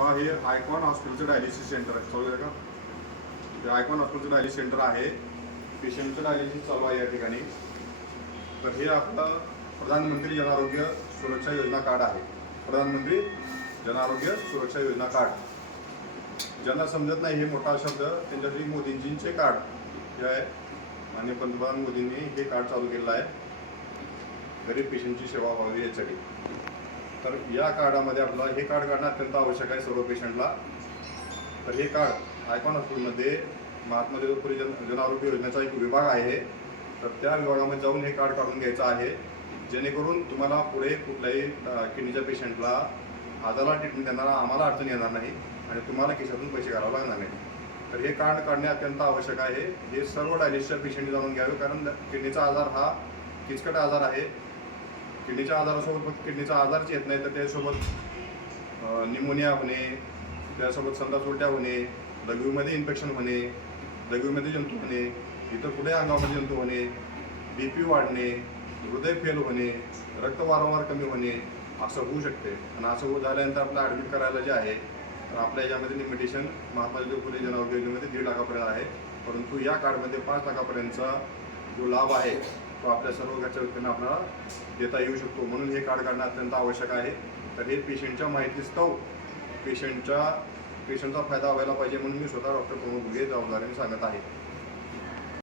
पहा हे आयकॉन हॉस्पिटलचं डायलिसिस सेंटर आहे. चालू आहे का? हे आयकॉन हॉस्पिटलचं डायलिसिस सेंटर आहे. पेशंटचं डायलिसिस चालू आहे या ठिकाणी. तर हे आपलं प्रधानमंत्री जन आरोग्य सुरक्षा योजना कार्ड आहे. प्रधानमंत्री जन आरोग्य सुरक्षा योजना कार्ड. ज्यांना समजत नाही हे मोठा शब्द, त्यांच्यासाठी मोदींजींचे कार्ड हे आहे आणि पंतप्रधान मोदींनी हे कार्ड चालू केलेलं आहे गरीब पेशंटची सेवा व्हावी यासाठी. तर या कार्डामध्ये आपलं हे कार्ड काढणं अत्यंत आवश्यक आहे सर्व पेशंटला. तर हे कार्ड आयकॉन हॉस्पिटलमध्ये महात्मा ज्योतिबा जन आरोग्य योजनेचा एक विभाग आहे. तर त्या विभागामध्ये जाऊन हे कार्ड काढून घ्यायचं आहे, जेणेकरून तुम्हाला पुढे कुठल्याही किडनीच्या पेशंटला आजाराला ट्रीटमेंट देणारा आम्हाला अडचण येणार नाही आणि तुम्हाला खिशातून पैसे घालावे लागणार नाही. तर हे कार्ड काढणे अत्यंत आवश्यक आहे. हे सर्व डायलिसिसच्या पेशंटने जाणून घ्यावे, कारण किडनीचा आजार हा किचकट आजार आहे. किडनीच्या आजारासोबत फक्त किडनीचा आजारच येत नाही, तर त्यासोबत निमोनिया होणे, त्यासोबत संडास उलट्या होणे, लघवीमध्ये इन्फेक्शन होणे, लघवीमध्ये जंतू होणे, इतर कुठे अंगामध्ये जंतू होणे, BP वाढणे, हृदय फेल होणे, रक्त वारंवार कमी होणे असं होऊ शकते. आणि असं झाल्यानंतर आपल्याला ॲडमिट करायला जे आहे तर आपल्या याच्यामध्ये लिमिटेशन महात्मा ज्योतिबा जन आरोग्य योजनेमध्ये 1.5 लाखापर्यंत आहे. परंतु या कार्डमध्ये 5 लाखापर्यंतचा जो लाभ आहे तो आपल्या सर्व घरच्या व्यक्तींना आपल्याला देता येऊ शकतो. म्हणून हे कार्ड काढणं अत्यंत आवश्यक आहे. तर हे पेशंटच्या माहितीस्तव पेशंटचा फायदा व्हायला पाहिजे म्हणून मी स्वतः डॉक्टर प्रमोद घुगे जबाबदारीने सांगत आहे.